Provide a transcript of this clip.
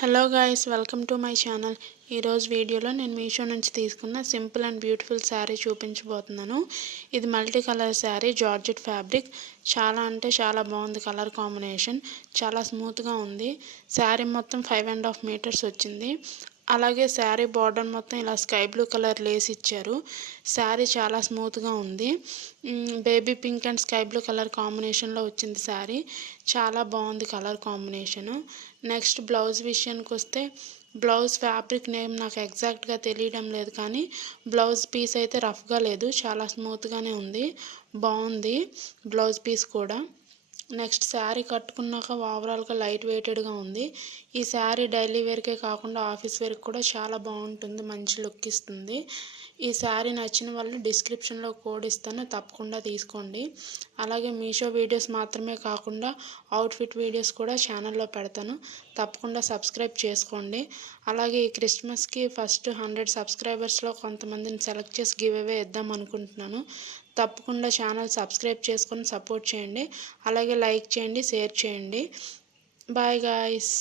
Hello guys, welcome to my channel. ఈరోజు వీడియోలో నేను మీషో నుంచి తీసుకున్న సింపుల్ అండ్ బ్యూటిఫుల్ శారీ చూపించబోతున్నాను. ఇది multi colour sari, georgette fabric. చాలా అంటే చాలా బాగుంది. కలర్ కాంబినేషన్ చాలా స్మూత్గా ఉంది. శారీ మొత్తం 5.5 మీటర్స్ వచ్చింది. అలాగే శారీ బార్డర్ మొత్తం ఇలా స్కై బ్లూ కలర్ లేస్ ఇచ్చారు. శారీ చాలా స్మూత్గా ఉంది. Baby pink and sky blue colour కాంబినేషన్లో వచ్చింది శారీ. చాలా బాగుంది కలర్ కాంబినేషను. నెక్స్ట్ బ్లౌజ్ విషయానికి వస్తే, బ్లౌజ్ ఫ్యాబ్రిక్ నేమ్ నాకు ఎగ్జాక్ట్గా తెలియడం లేదు, కానీ బ్లౌజ్ పీస్ అయితే రఫ్గా లేదు, చాలా స్మూత్గానే ఉంది. బాగుంది బ్లౌజ్ పీస్ కూడా. నెక్స్ట్ శారీ కట్టుకున్నాక ఓవరాల్గా లైట్ వెయిటెడ్గా ఉంది. ఈ శారీ డైలీ వేర్కే కాకుండా ఆఫీస్ వేర్కి కూడా చాలా బాగుంటుంది, మంచి లుక్ ఇస్తుంది. ఈ శారీ నచ్చిన వాళ్ళు డిస్క్రిప్షన్లో కోడ్ ఇస్తాను, తప్పకుండా తీసుకోండి. అలాగే మీషో వీడియోస్ మాత్రమే కాకుండా అవుట్ఫిట్ వీడియోస్ కూడా ఛానల్లో పెడతాను, తప్పకుండా సబ్స్క్రైబ్ చేసుకోండి. అలాగే ఈ క్రిస్మస్కి ఫస్ట్ 100 సబ్స్క్రైబర్స్లో కొంతమందిని సెలెక్ట్ చేసి గివ్ అవే ఇద్దాం అనుకుంటున్నాను. తప్పకుండా ఛానల్ సబ్స్క్రైబ్ చేసుకొని సపోర్ట్ చేయండి. అలాగే లైక్ చేయండి, షేర్ చేయండి. Bye guys.